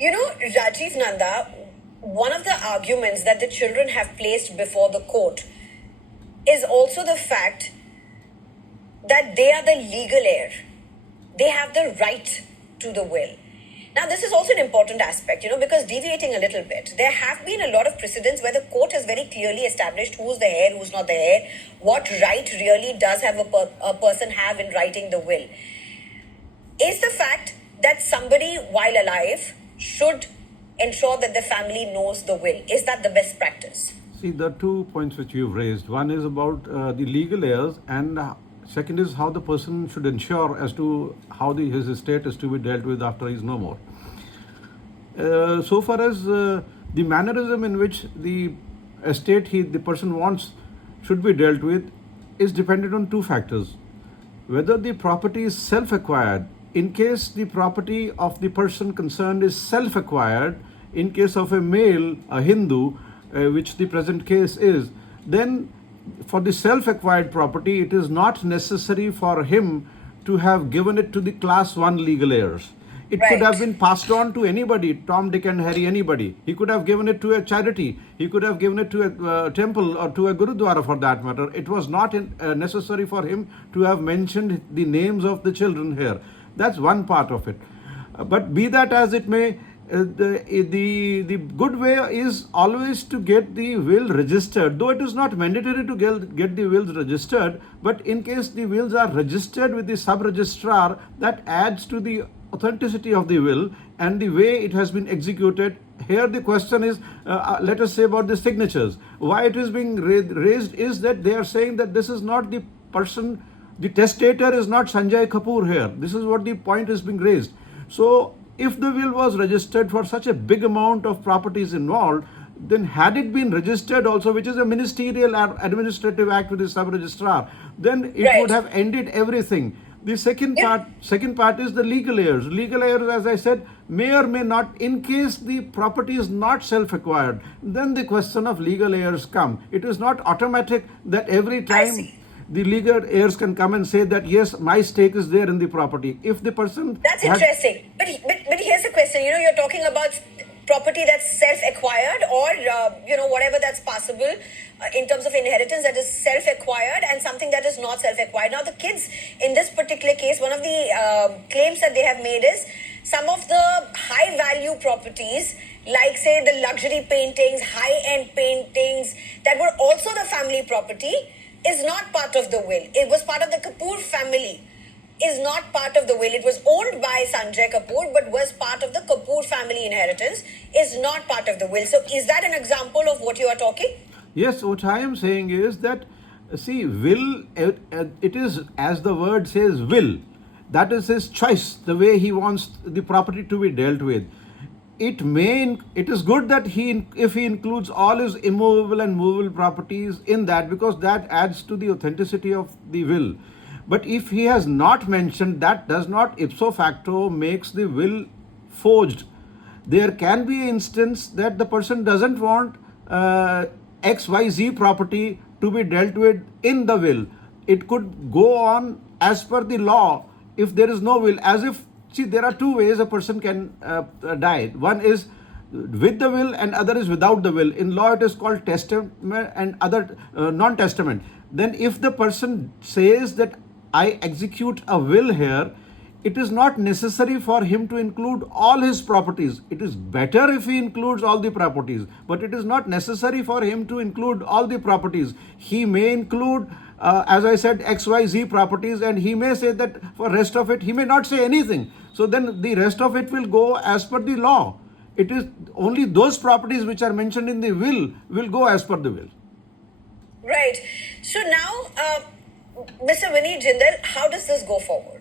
Rajiv Nanda, one of the arguments that the children have placed before the court is also the fact that they are the legal heir. They have the right to the will. Now, this is also an important aspect, because deviating a little bit, there have been a lot of precedents where the court has very clearly established who's the heir, who's not the heir, what right really does have a person have in writing the will. Is the fact that somebody, while alive, should ensure that the family knows the will, is that the best practice? See, the 2 points which you've raised. One is about the legal heirs, and second is how the person should ensure as to how his estate is to be dealt with after he's no more. So far as the mannerism in which the estate the person wants should be dealt with is dependent on two factors. Whether the property is self-acquired. In case the property of the person concerned is self-acquired, in case of a male, a Hindu, which the present case is, then for the self-acquired property, it is not necessary for him to have given it to the class 1 legal heirs. It could have been passed on to anybody, Tom, Dick and Harry, anybody. He could have given it to a charity. He could have given it to a temple or to a Gurudwara for that matter. It was not necessary for him to have mentioned the names of the children here. That's one part of it. But be that as it may, the good way is always to get the will registered, though it is not mandatory to get the wills registered, but in case the wills are registered with the sub-registrar, that adds to the authenticity of the will and the way it has been executed. Here the question is, let us say about the signatures. Why it is being raised is that they are saying that this is not the person, the testator is not Sanjay Kapoor here. This is what the point is being raised. So if the will was registered for such a big amount of properties involved, then had it been registered also, which is a ministerial or administrative act with the sub-registrar, then it would have ended everything. The second part is the legal heirs. Legal heirs, as I said, may or may not, in case the property is not self-acquired, then the question of legal heirs come. It is not automatic that every time the legal heirs can come and say that, yes, my stake is there in the property. If the person... That's interesting. But here's the question. You're talking about property that's self-acquired or, whatever that's possible in terms of inheritance that is self-acquired and something that is not self-acquired. Now, the kids, in this particular case, one of the claims that they have made is some of the high-value properties, like, say, the luxury paintings, high-end paintings, that were also the family property, is not part of the will. It was part of the Kapoor family. Is not part of the will. It was owned by Sanjay Kapoor, but was part of the Kapoor family inheritance. Is not part of the will. So, is that an example of what you are talking? Yes, what I am saying is that, see, will, it is, as the word says, will. That is his choice, the way he wants the property to be dealt with. It is good that if he includes all his immovable and movable properties in that, because that adds to the authenticity of the will. But if he has not mentioned, that does not ipso facto makes the will forged. There can be an instance that the person doesn't want XYZ property to be dealt with in the will. It could go on as per the law if there is no will, as if, see, there are two ways a person can die. One is with the will and other is without the will. In law, it is called testament and other non-testament. Then if the person says that I execute a will here, it is not necessary for him to include all his properties. It is better if he includes all the properties, but it is not necessary for him to include all the properties. He may include, as I said, XYZ properties, and he may say that for rest of it, he may not say anything. So then the rest of it will go as per the law. It is only those properties which are mentioned in the will go as per the will. Right. So now, Mr. Vineet Jindal, how does this go forward?